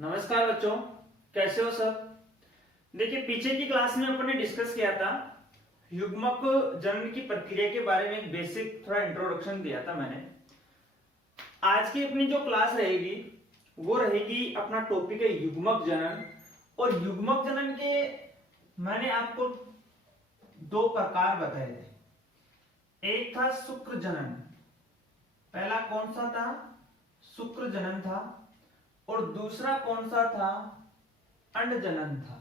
नमस्कार बच्चों, कैसे हो सब। देखिए, पीछे की क्लास में अपन ने डिस्कस किया था युग्मक जनन की प्रक्रिया के बारे में। एक बेसिक थोड़ा इंट्रोडक्शन दिया था मैंने। आज की अपनी जो क्लास रहेगी वो रहेगी, अपना टॉपिक है युग्मक जनन। और युग्मक जनन के मैंने आपको दो प्रकार बताए थे। एक था शुक्र जनन, पहला कौन सा था? शुक्र जनन था। और दूसरा कौन सा था? अंड जनन था।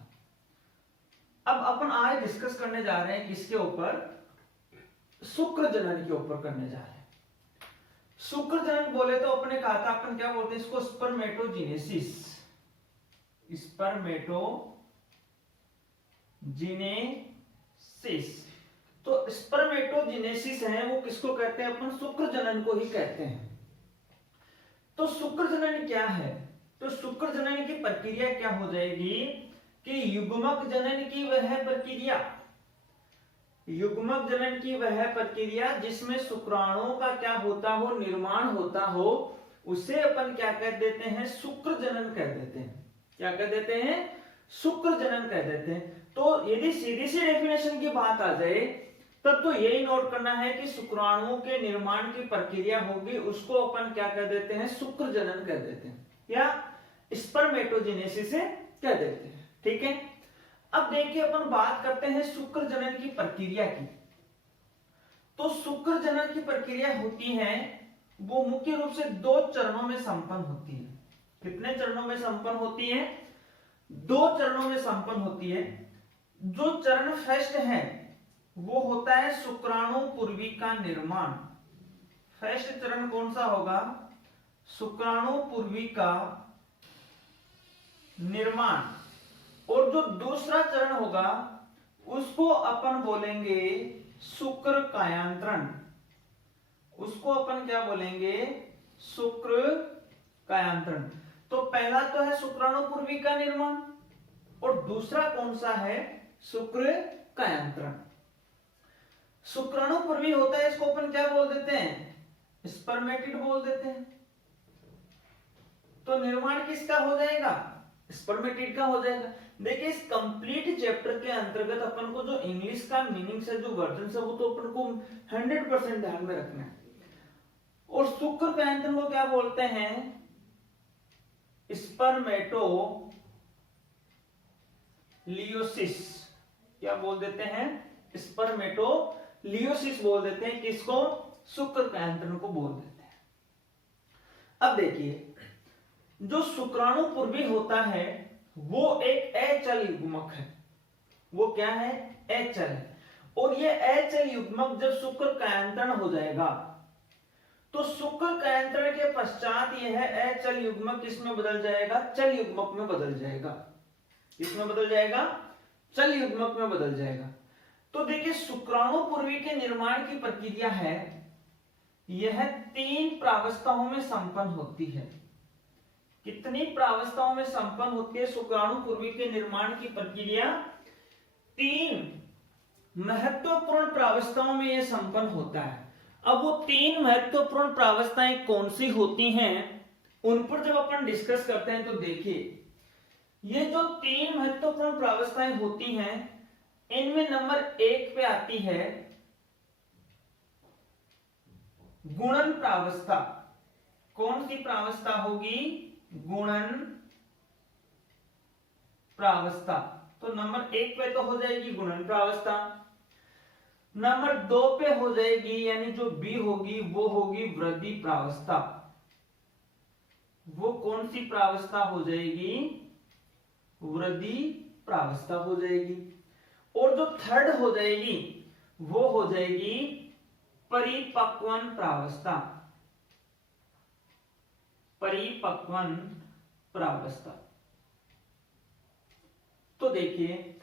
अब अपन आज डिस्कस करने जा रहे हैं किसके ऊपर? शुक्र जनन के ऊपर करने जा रहे हैं। शुक्र जनन बोले तो अपने कहा था, अपन क्या बोलते हैं इसको? स्पर्मेटोजेनेसिस। स्पर्मेटोजेनेसिस। तो स्पर्मेटोजेनेसिस है वो किसको कहते हैं? अपन शुक्र जनन को ही कहते हैं। तो शुक्र जनन क्या है? तो शुक्र जनन की प्रक्रिया क्या हो जाएगी कि युग्मक जनन की वह प्रक्रिया, युग्मक जनन की वह प्रक्रिया जिसमें शुक्राणुओं का क्या होता हो? निर्माण होता हो, उसे अपन क्या कह देते हैं? शुक्र जनन कह देते हैं। क्या कह देते हैं? शुक्र जनन कह देते हैं। तो यदि सीधी सी डेफिनेशन की बात आ जाए तब तो यही नोट करना है कि शुक्राणुओं के निर्माण की प्रक्रिया होगी, उसको अपन क्या कह देते हैं? शुक्र जनन कह देते हैं या स्पर्मेटोजेनेसिस से कह देते हैं। ठीक है, अब देखिए अपन बात करते हैं शुक्र जनन की प्रक्रिया की। तो शुक्र जनन की प्रक्रिया होती है वो मुख्य रूप से दो चरणों में संपन्न होती है। कितने चरणों में संपन्न होती है? दो चरणों में संपन्न होती है। जो चरण फर्स्ट है वो होता है शुक्राणु पूर्वी का निर्माण। फर्स्ट चरण कौन सा होगा? शुक्राणु पूर्वी का निर्माण। और जो दूसरा चरण होगा उसको अपन बोलेंगे शुक्र कायांतरण। उसको अपन क्या बोलेंगे? शुक्र कायांतरण। तो पहला तो है शुक्राणु पूर्वी का निर्माण और दूसरा कौन सा है? शुक्र कायांतरण। शुक्राणु पूर्वी होता है, इसको अपन क्या बोल देते हैं? स्पर्मेटिड बोल देते हैं। तो निर्माण किसका हो जाएगा? स्पर्मेटिड का हो जाएगा। देखिए, इस कंप्लीट चैप्टर के अंतर्गत अपन को जो इंग्लिश का मीनिंग है, जो वर्जन है, वो तो अपन को 100% ध्यान में रखना है। और शुक्र कायांतरण को क्या बोलते हैं? स्पर्मेटोलियोसिस। क्या बोल देते हैं? स्पर्मेटोलियोसिस बोल देते हैं। किसको? शुक्र कायांतरण को बोल देते हैं। अब देखिए, जो शुक्राणु पूर्वी होता है वो एक अचल युग्मक है। वो क्या है? अचल है। और ये अचल युग्मक जब शुक्र कायांतरण हो जाएगा तो शुक्र कायांतरण के पश्चात यह अचल युग्मक किसमें बदल जाएगा? चल युग्मक में बदल जाएगा। किसमें बदल जाएगा? चल युग्मक में बदल जाएगा। तो देखिए, शुक्राणु पूर्वी के निर्माण की प्रक्रिया है, यह 3 प्रावस्थाओं में संपन्न होती है। कितनी प्रावस्थाओं में संपन्न होती है शुक्राणु पूर्वी के निर्माण की प्रक्रिया? 3 महत्वपूर्ण प्रावस्थाओं में यह संपन्न होता है। अब वो 3 महत्वपूर्ण प्रावस्थाएं कौन सी होती हैं, उन पर जब अपन डिस्कस करते हैं तो देखिए, ये जो 3 महत्वपूर्ण प्रावस्थाएं होती हैं इनमें नंबर 1 पे आती है गुणन प्रावस्था। कौन सी प्रावस्था होगी? गुणन प्रावस्था। तो नंबर 1 पे तो हो जाएगी गुणन प्रावस्था। नंबर 2 पे हो जाएगी, यानी जो बी होगी वो होगी वृद्धि प्रावस्था। वो कौन सी प्रावस्था हो जाएगी? वृद्धि प्रावस्था हो जाएगी। और जो थर्ड हो जाएगी वो हो जाएगी परिपक्वन प्रावस्था। परिपक्वन प्रावस्था। तो देखिए,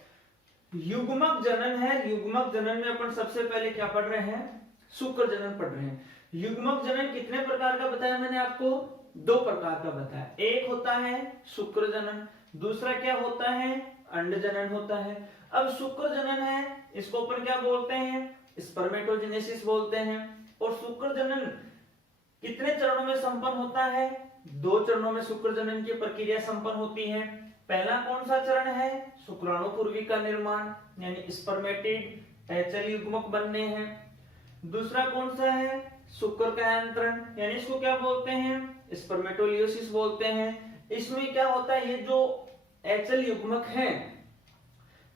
युग्मक जनन है। युग्मक जनन में अपन सबसे पहले क्या पढ़ रहे हैं? शुक्र जनन पढ़ रहे हैं। युग्मक जनन कितने प्रकार का बताया मैंने आपको? 2 प्रकार का बताया। एक होता है शुक्र जनन, दूसरा क्या होता है? अंड जनन होता है। अब शुक्र जनन है, इसको अपन क्या बोलते हैं? स्पर्मेटोजेनेसिस बोलते हैं। और शुक्र जनन कितने चरणों में संपन्न होता है? 2 चरणों में शुक्र जनन की प्रक्रिया संपन्न होती है। पहला कौन सा चरण है? शुक्राणु पूर्वी का निर्माण, यानी स्पर्मेटिड एचएल युग्मक बनने हैं। दूसरा कौन सा है? शुक्र का अंतरण, यानी इसको क्या बोलते हैं? स्पर्मेटोलियोसिस बोलते हैं। इसमें क्या होता है, ये जो एचएल युग्मक हैं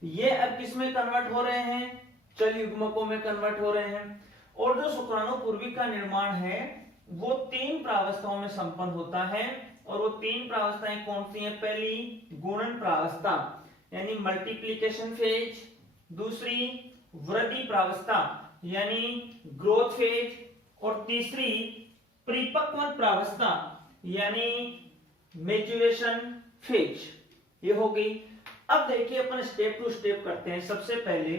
ये अब किसमें कन्वर्ट हो रहे हैं? चल युग्मकों में कन्वर्ट हो रहे हैं। और जो शुक्राणु पूर्वी का निर्माण है वो 3 प्रावस्थाओं में संपन्न होता है। और वो 3 प्रावस्थाएं कौन सी हैं? पहली गुणन प्रावस्था यानी मल्टीप्लिकेशन फेज, दूसरी वृद्धि प्रावस्था यानी ग्रोथ फेज, और तीसरी परिपक्वन प्रावस्था यानी मैच्योरेशन फेज। ये हो गई। अब देखिए अपन स्टेप टू स्टेप करते हैं। सबसे पहले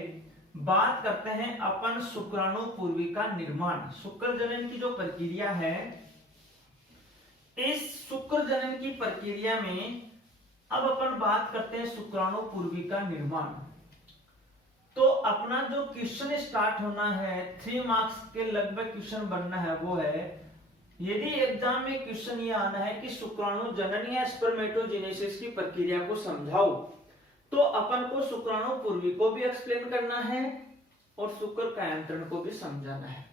बात करते हैं अपन शुक्राणु पूर्वी का निर्माण। शुक्र जनन की जो प्रक्रिया है, इस शुक्र जनन की प्रक्रिया में अब अपन बात करते हैं शुक्राणु पूर्वी का निर्माण। तो अपना जो क्वेश्चन स्टार्ट होना है, 3 मार्क्स के लगभग क्वेश्चन बनना है, वो है यदि एग्जाम में क्वेश्चन ये आना है कि शुक्राणु जनन या स्पर्मेटोजेनेसिस की प्रक्रिया को समझाओ, तो अपन को शुक्राणु पूर्वी को भी एक्सप्लेन करना है और शुक्र कायांतरण को भी समझाना है।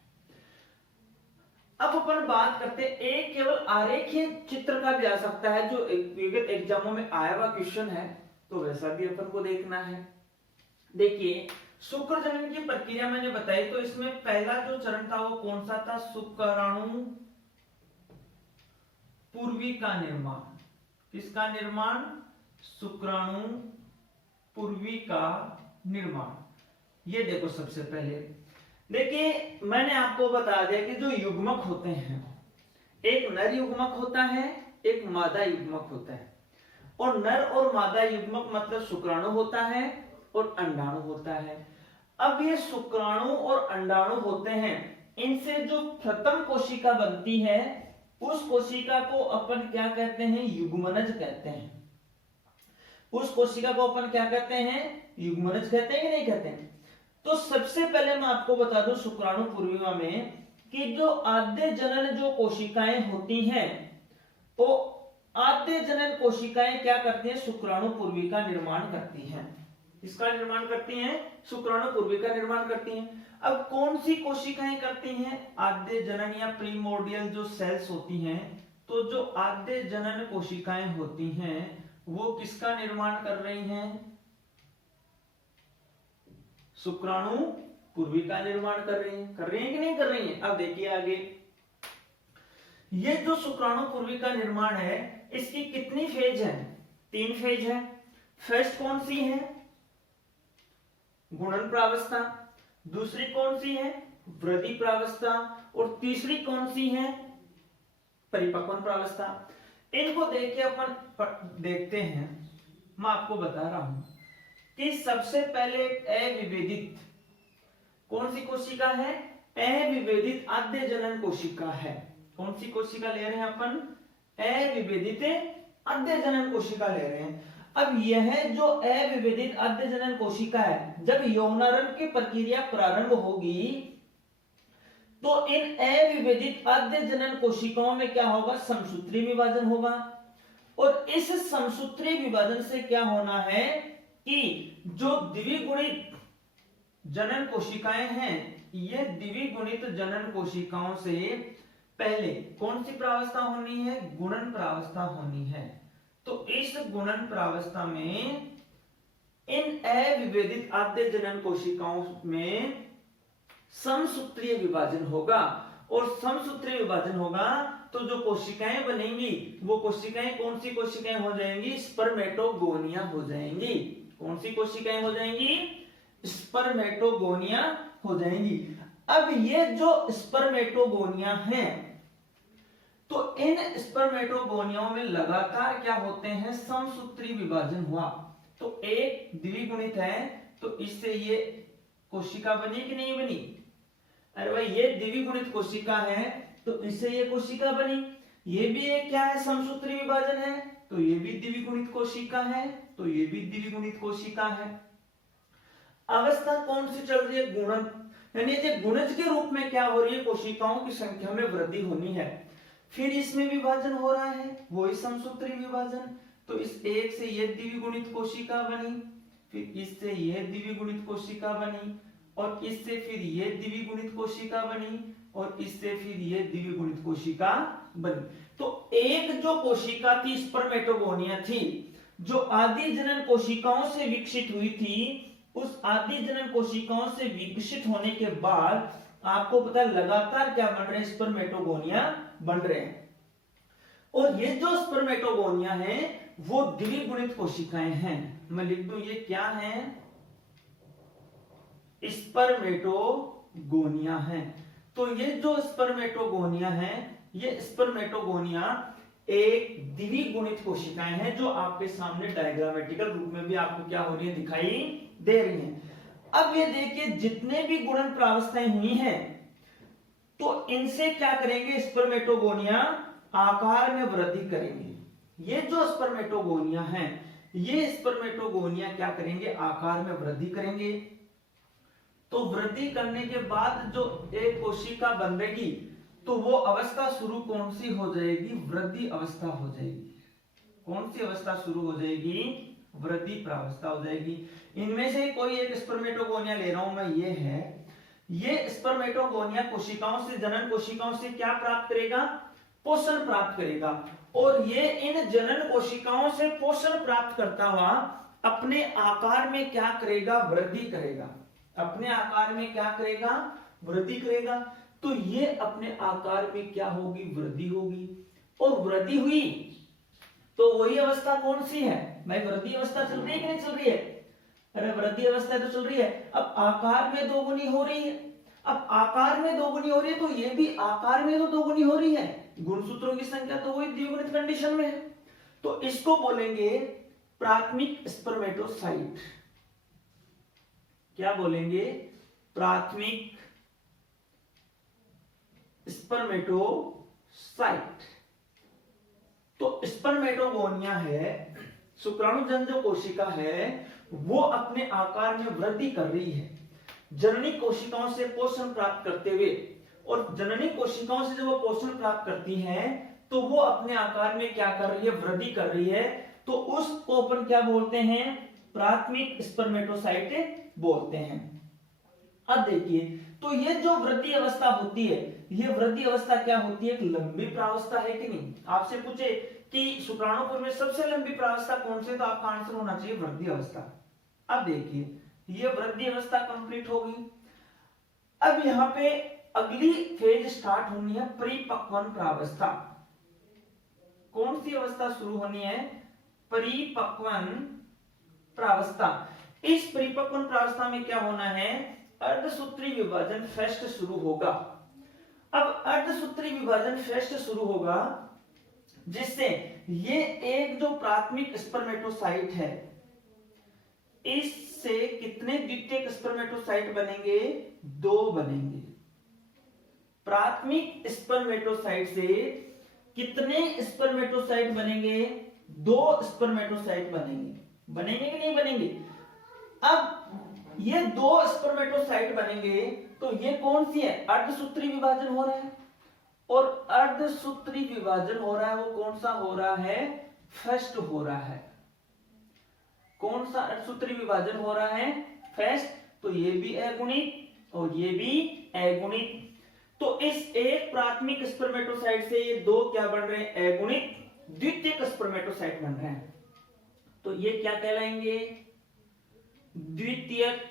अब अपन बात करते हैं, एक केवल आरेखीय चित्र का भी आ सकता है, जो विगत एग्जामों में आया हुआ क्वेश्चन है, तो वैसा भी अपन को देखना है। देखिए शुक्र जनन की प्रक्रिया मैंने बताई, तो इसमें पहला जो चरण था वो कौन सा था? शुक्राणु पूर्वी का निर्माण। किसका निर्माण? शुक्राणु पूर्वी का निर्माण। ये देखो सबसे पहले देखिए मैंने आपको बता दिया कि जो युग्मक होते हैं, एक नर युग्मक होता है, एक मादा युग्मक होता है। और नर और मादा युग्मक मतलब शुक्राणु होता है और अंडाणु होता है। अब ये शुक्राणु और अंडाणु होते हैं, इनसे जो प्रथम कोशिका बनती है उस कोशिका को अपन क्या कहते हैं? युग्मनज कहते हैं। उस कोशिका को अपन क्या कहते हैं? युग्मनज कहते हैं कि नहीं कहते हैं? तो सबसे पहले मैं आपको बता दूं शुक्राणु पूर्विमा में कि जो आद्य जनन जो कोशिकाएं होती हैं, वो आद्य जनन कोशिकाएं क्या करती हैं? शुक्राणु पूर्वी का निर्माण करती हैं। इसका निर्माण करती हैं? शुक्राणु पूर्वी का निर्माण करती हैं। अब कौन सी कोशिकाएं करती हैं आद्य जनन या प्रीमोर्डियल जो सेल्स होती हैं? तो जो आद्य जनन कोशिकाएं होती हैं वो किसका निर्माण कर रही हैं? शुक्राणु पूर्वी का निर्माण कर रही हैं। कर रही हैं कि नहीं कर रही हैं? अब देखिए आगे, ये जो शुक्राणु पूर्वी का निर्माण है इसकी कितनी फेज है? 3 फेज है। फर्स्ट कौन सी है? गुणन प्रावस्था। दूसरी कौन सी है? वृद्धि प्रावस्था। और तीसरी कौन सी है? परिपक्वन प्रावस्था। इनको देखिए अपन देखते हैं। मैं आपको बता रहा हूं कि सबसे पहले अविभेदित कौन सी कोशिका है? अविभेदित आद्य जनन कोशिका है। कौन सी कोशिका ले रहे हैं अपन? अविभेदित आद्य जनन कोशिका ले रहे हैं। अब यह जो अविभेदित आद्य जनन कोशिका है, जब यौनारंभ की प्रक्रिया प्रारंभ होगी तो इन अविभेदित आद्य जनन कोशिकाओं में क्या होगा? समसूत्री विभाजन होगा। और इस समसूत्री विभाजन से क्या होना है कि जो द्विगुणित जनन कोशिकाएं हैं, ये द्विगुणित जनन कोशिकाओं से पहले कौन सी प्रावस्था होनी है? गुणन प्रावस्था होनी है। तो इस गुणन प्रावस्था में इन अविभेदित आद्य जनन कोशिकाओं में समसूत्रीय विभाजन होगा। और समसूत्रीय विभाजन होगा तो जो कोशिकाएं बनेंगी वो कोशिकाएं कौन सी कोशिकाएं हो जाएंगी? स्पर्मेटोगोनिया हो जाएंगी। कौन सी कोशिकाएं हो जाएंगी? स्पर्मेटोगोनिया हो जाएंगी। अब ये जो स्पर्मेटोगोनिया हैं, तो इन स्पर्मेटोगोनियाओं में लगातार क्या होते हैं? समसूत्री विभाजन हुआ। तो एक द्विगुणित है तो इससे ये कोशिका बनी कि नहीं बनी? अरे भाई ये द्विगुणित कोशिका है तो इससे ये कोशिका बनी। ये भी एक क्या है? समसूत्री विभाजन है, तो ये भी द्विगुणित कोशिका है, तो ये भी द्विगुणित कोशिका है। अवस्था कौन सी चल रही है? गुणन। यानी ये गुणज के रूप में क्या हो रही है, कोशिकाओं की संख्या में वृद्धि होनी है। फिर इसमें विभाजन हो रहा है, वही समसूत्री विभाजन। तो इस एक से ये द्विगुणित कोशिका बनी, फिर इससे ये द्विगुणित कोशिका बनी, और इससे फिर ये द्विगुणित कोशिका बनी, और इससे फिर ये द्विगुणित कोशिका बनी। तो एक जो कोशिका थी स्पर्मेटोगोनिया थी, जो आदि जनन कोशिकाओं से विकसित हुई थी, उस आदि जनन कोशिकाओं से विकसित होने के बाद आपको पता है लगातार क्या बन रहे हैं, स्पर्मेटोगोनिया बन रहे हैं। और ये जो स्पर्मेटोगोनिया है वो द्विगुणित कोशिकाएं हैं। मैं लिख दूं ये क्या है, स्पर्मेटोगोनिया है। तो ये जो स्पर्मेटोगोनिया है, ये स्पर्मेटोगोनिया एक द्विगुणित कोशिकाएं हैं, जो आपके सामने डायग्रामेटिकल रूप में भी आपको क्या हो रही है, दिखाई दे रही हैं। अब ये देखिए जितने भी गुणन प्रावस्थाएं हुई हैं, तो इनसे क्या करेंगे, स्पर्मेटोगोनिया आकार में वृद्धि करेंगे। ये जो स्पर्मेटोगोनिया है, ये स्पर्मेटोगोनिया क्या करेंगे, आकार में वृद्धि करेंगे। तो वृद्धि करने के बाद जो एक कोशिका बनेगी, तो वो अवस्था शुरू कौन सी हो जाएगी, वृद्धि अवस्था हो जाएगी। कौन सी अवस्था शुरू हो जाएगी, वृद्धि प्रावस्था हो जाएगी। इनमें से कोई एक स्पर्मेटोगोनिया ले रहा हूं मैं, ये है। ये स्पर्मेटोगोनिया कोशिकाओं से, जनन कोशिकाओं से क्या प्राप्त करेगा, पोषण प्राप्त करेगा। और ये इन जनन कोशिकाओं से पोषण प्राप्त करता हुआ अपने आकार में क्या करेगा, वृद्धि करेगा। अपने आकार में क्या करेगा, वृद्धि करेगा। तो ये अपने आकार में क्या होगी, वृद्धि होगी। और वृद्धि हुई तो वही अवस्था कौन सी है भाई, वृद्धि अवस्था चल रही है कि नहीं चल रही है, अरे वृद्धि अवस्था तो चल रही है। अब आकार में दोगुनी हो रही है, अब आकार में दोगुनी हो रही है, तो ये भी आकार में तो दोगुनी हो रही है। गुणसूत्रों की संख्या तो वही द्विगुणित कंडीशन में है। तो इसको बोलेंगे प्राथमिक स्पर्मेटोसाइट। क्या बोलेंगे, प्राथमिक स्पर्मेटोसाइट। तो स्पर्मेटोगोनिया है, शुक्राणुजन जो कोशिका है, वो अपने आकार में वृद्धि कर रही है जननी कोशिकाओं से पोषण प्राप्त करते हुए। और जननी कोशिकाओं से जब वो पोषण प्राप्त करती हैं, तो वो अपने आकार में क्या कर रही है, वृद्धि कर रही है। तो उसको अपन क्या बोलते हैं, प्राथमिक स्पर्मेटोसाइट बोलते हैं। अब देखिए, तो ये जो वृद्धि अवस्था होती है, ये वृद्धि अवस्था क्या होती है, एक लंबी प्रावस्था है कि नहीं। आपसे पूछे कि शुक्राणुपुर में सबसे लंबी प्रावस्था कौन सी, तो आपका आंसर होना चाहिए वृद्धि अवस्था। अब देखिए, ये वृद्धि अवस्था कंप्लीट होगी। अब यहां पे अगली फेज स्टार्ट होनी है, परिपक्वन प्रावस्था। कौन सी अवस्था शुरू होनी है, परिपक्वन प्रावस्था। इस परिपक्वन प्रावस्था में क्या होना है, अर्धसूत्री विभाजन फेस्ट शुरू होगा। अब अर्धसूत्री विभाजन फेस्ट शुरू होगा, जिससे ये एक जो प्राथमिक स्पर्मेटोसाइट है, इससे कितने द्वितीयक स्पर्मेटोसाइट बनेंगे, 2 बनेंगे। प्राथमिक स्पर्मेटोसाइट से कितने स्पर्मेटोसाइट बनेंगे, 2 स्पर्मेटोसाइट बनेंगे। बनेंगे कि नहीं बनेंगे। अब ये 2 स्पर्मेटोसाइट बनेंगे, तो ये कौन सी है, अर्धसूत्री विभाजन हो रहा है। और अर्धसूत्री विभाजन हो रहा है, वो कौन सा हो रहा है, फेस्ट हो रहा है। कौन सा अर्धसूत्री विभाजन हो रहा है, फेस्ट। तो ये भी अगुणित और ये भी अगुणित। तो इस एक प्राथमिक स्पर्मेटोसाइट से ये 2 क्या बन रहे हैं, अगुणित द्वितीयक स्पर्मेटोसाइट बन रहे हैं। तो ये क्या कहलाएंगे, द्वितीयक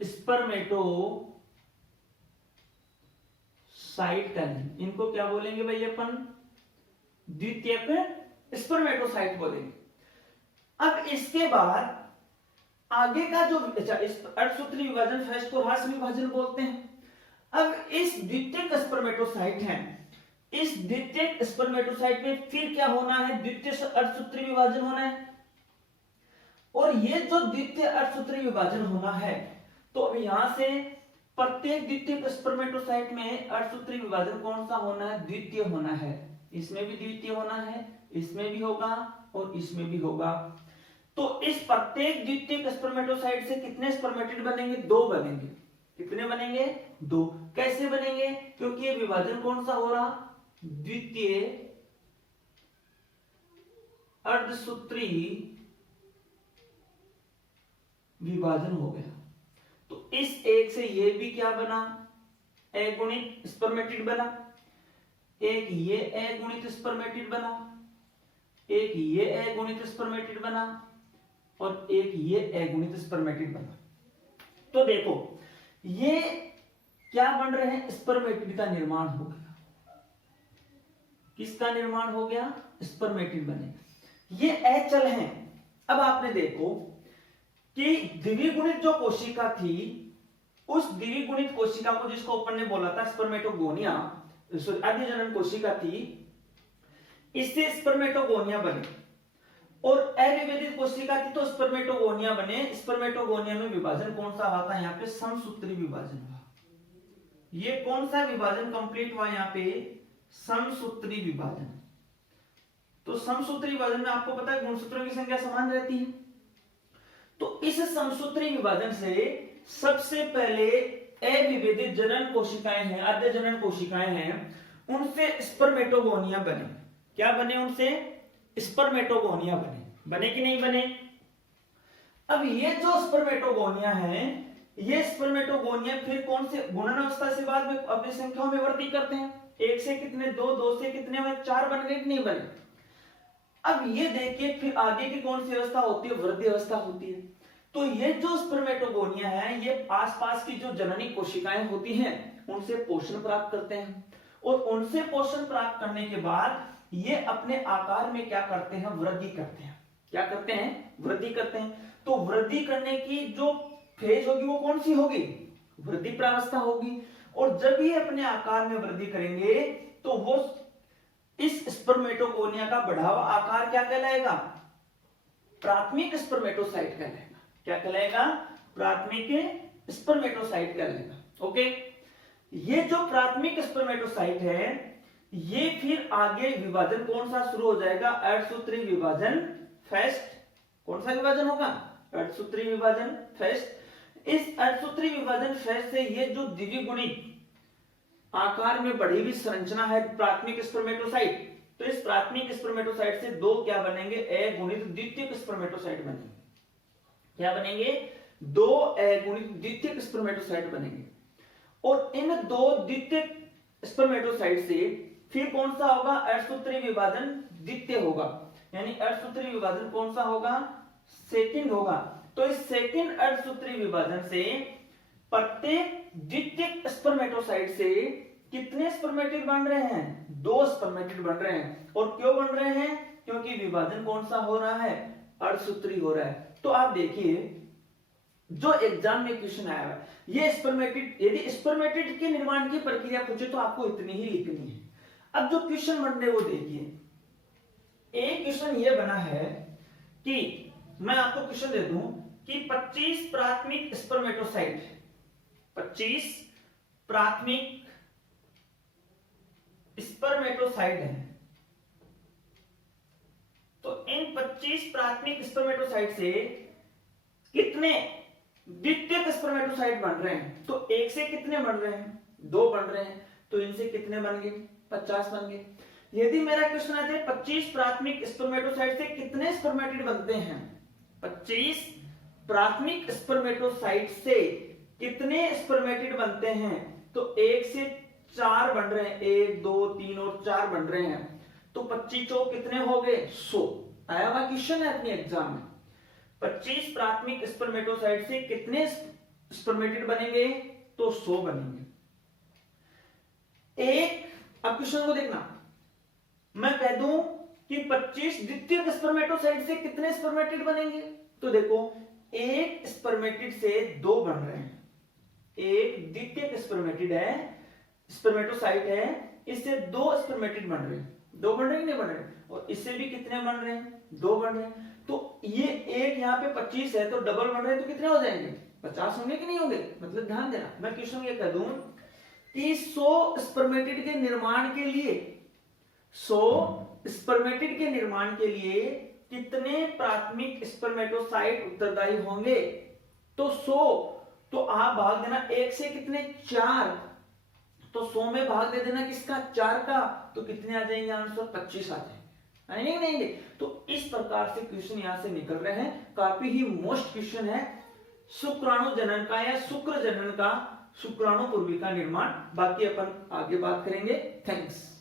स्पर्मेटोसाइट कहलाएंगे। इनको क्या बोलेंगे भाई, अपन द्वितीयक स्पर्मेटोसाइट बोलेंगे। अब इसके बाद आगे का जो अर्धसूत्री विभाजन फेस्ट को ह्रास विभाजन बोलते हैं। अब इस द्वितीयक स्पर्मेटोसाइट है, इस द्वितीयक स्पर्मेटोसाइट में फिर क्या होना है, द्वितीय अर्धसूत्री विभाजन होना है। और ये जो द्वितीय अर्धसूत्री विभाजन होना है, तो अब यहां से प्रत्येक द्वितीय स्पर्मेटोसाइट में अर्धसूत्री विभाजन कौन सा होना है, द्वितीय होना है। इसमें भी द्वितीय होना है, इसमें भी होगा और इसमें भी होगा। तो इस प्रत्येक द्वितीयक स्पर्मेटोसाइट से कितने स्पर्मेटिड बनेंगे? 2 बनेंगे। कितने बनेंगे? 2। कैसे बनेंगे? क्योंकि ये विभाजन कौन सा हो रहा? द्वितीय अर्धसूत्री विभाजन हो गया। तो इस एक से ये भी क्या बना? ए गुणित स्पर्मेटिड बना। एक ये ए गुणित स्पर्मेटिड बना, एक ये ए गुणित स्पर्मेटिड बना और एक ये ए गुणित स्पर्मेटिड बना। तो देखो ये क्या बन रहे हैं? स्पर्मेटिड का निर्माण हो गया। किसका निर्माण हो गया? स्पर्मेटिड बने। ये अचल हैं। अब आपने देखो कि द्विगुणित जो कोशिका थी, उस द्विगुणित कोशिका को जिसको अपन ने बोला था स्पर्मेटोगोनिया, आद्यजनन कोशिका थी, इससे स्पर्मेटोगोनिया बने। और अविभेदित कोशिका थी तो स्पर्मेटोगोनिया बने। स्पर्मेटोगोनिया में विभाजन कौन सा हुआ था? यहाँ पे समसूत्री विभाजन हुआ। ये कौन सा विभाजन कंप्लीट हुआ? यहाँ पे समसूत्री विभाजन। तो समसूत्री विभाजन में आपको पता है गुणसूत्रों की संख्या समान रहती है। तो इस समसूत्री विभाजन से सबसे पहले अविभेदित जनन कोशिकाएं हैं, आद्य जनन कोशिकाएं हैं, उनसे स्पर्मेटोगोनिया बने। क्या बने? उनसे स्पर्मेटोगोनिया बने। बने कि नहीं बने? अब ये जो स्पर्मेटोगोनिया है, ये स्पर्मेटोगोनिया फिर कौन से गुणन अवस्था से बाद में अपनी संख्याओं में वृद्धि करते हैं। 1 से कितने? 2, 2 से कितने में? 4 बन गए कि नहीं बने? अब ये देखिए फिर आगे की कौन सी अवस्था होती है? वृद्धि अवस्था होती है। तो ये जो स्पर्मेटोगोनिया है, ये आसपास की जो जननी कोशिकाएं होती हैं उनसे पोषण प्राप्त करते हैं और उनसे पोषण प्राप्त करने के बाद ये अपने आकार में क्या करते हैं? वृद्धि करते हैं। क्या करते हैं? वृद्धि करते हैं। तो वृद्धि करने की जो फेज होगी वो कौन सी होगी? वृद्धि प्रावस्था होगी। और जब ये अपने आकार में वृद्धि करेंगे तो वो इस स्पर्मेटोगोनिया का बढ़ा हुआ आकार क्या कहलाएगा? प्राथमिक स्पर्मेटोसाइट कहलाएगा। क्या कहलाएगा? प्राथमिक स्पर्मेटोसाइट कहलाएगा। ओके, ये जो प्राथमिक स्पर्मेटोसाइट है, ये फिर आगे विभाजन कौन सा शुरू हो जाएगा? अर्धसूत्री विभाजन फेस्ट। कौन सा विभाजन होगा? अर्धसूत्री विभाजन फेस्ट। इस अर्धसूत्री विभाजन फेस्ट से ये जो द्विगुणित आकार में बढ़ी हुई संरचना है प्राथमिक स्पर्मेटोसाइट, तो इस प्राथमिक स्पर्मेटोसाइट से 2 क्या बनेंगे? ए गुणित द्वितीयक स्पर्मेटोसाइट बनेंगे। क्या बनेंगे? 2 ए गुणित द्वितीयक स्पर्मेटोसाइट बनेंगे। और इन 2 द्वितीयक स्पर्मेटोसाइट से फिर कौन सा होगा? अर्धसूत्री विभाजन द्वितीय होगा। यानी अर्धसूत्री विभाजन कौन सा होगा? सेकंड होगा। तो इस सेकंड अर्धसूत्री विभाजन से प्रत्येक द्वितीयक स्पर्मेटोसाइट से कितने स्पर्मेटिड बन रहे हैं? 2 स्पर्मेटिड बन रहे हैं। और क्यों बन रहे हैं? क्योंकि विभाजन कौन सा हो रहा है? अर्धसूत्री हो रहा है। तो आप देखिए जो एग्जाम में क्वेश्चन आया है, ये स्पर्मेटिड, यदि स्पर्मेटिड के निर्माण की प्रक्रिया पूछे तो आपको इतनी ही लिखनी है। अब जो क्वेश्चन बन रहे वो देखिए। एक क्वेश्चन ये बना है कि मैं आपको क्वेश्चन दे दूं कि 25 प्राथमिक स्पर्मेटोसाइट, 25 प्राथमिक स्पर्मेटोसाइट है। तो इन 25 प्राथमिक स्पर्मेटोसाइट से कितने द्वितीयक स्पर्मेटोसाइट बन रहे हैं? तो 1 से कितने बन रहे हैं? 2 बन रहे हैं। तो इनसे कितने बन गए? 50 बन गए। यदि मेरा क्वेश्चन आता है 25 प्राथमिक स्पर्मेटोसाइट से कितने स्पर्मेटिड बनते हैं? 25 प्राथमिक स्पर्मेटोसाइट से कितने स्पर्मेटिड बनते हैं? तो 1 से 4 बन रहे हैं। 1, 2, 3 और 4 बन रहे हैं। तो 25 चौक कितने हो गए? 100। आया हुआ क्वेश्चन है अपने एग्जाम में। 25 प्राथमिक स्पर्मेटोसाइट से कितने स्पर्मेटिड बनेंगे? तो 100 बनेंगे। अब क्वेश्चन को देखना, मैं कह दूं कि 25 द्वितीयक स्पर्मेटोसाइट से कितने स्पर्मेटिड बनेंगे? तो देखो 1 स्पर्मेटिड से 2 बन रहे हैं। एक द्वितीयक स्पर्मेटिड है, स्पर्मेटोसाइट है, इससे 2 स्पर्मेटिड बन रहे हैं। 2 बन रहे हैं कि नहीं बन रहे? और इससे भी कितने बन रहे हैं? 2 बन रहे हैं। तो ये एक यहाँ पे 25 है तो डबल बन रहे हैं, तो कितने हो जाएंगे? 50 होंगे कि नहीं होंगे? मतलब ध्यान देना, मैं क्वेश्चन ये कह दूं कि 100 स्पर्मेटिड के निर्माण के लिए 100 स्पर्मेटिड के निर्माण के लिए कितने प्राथमिक स्पर्मेटोसाइट उत्तरदायी होंगे? तो 100, तो आप भाग देना 1 से कितने 4, तो 100 में भाग दे देना किसका 4 का, तो कितने आ जाएंगे आंसर 25 आ जाएंगे, आएंगे नहीं आएंगे? तो इस प्रकार से क्वेश्चन यहां से निकल रहे हैं, काफी ही मोस्ट क्वेश्चन है शुक्राणु जनन का या शुक्र जनन का, शुक्राणु पूर्वी का निर्माण। बाकी अपन आगे बात करेंगे। थैंक्स।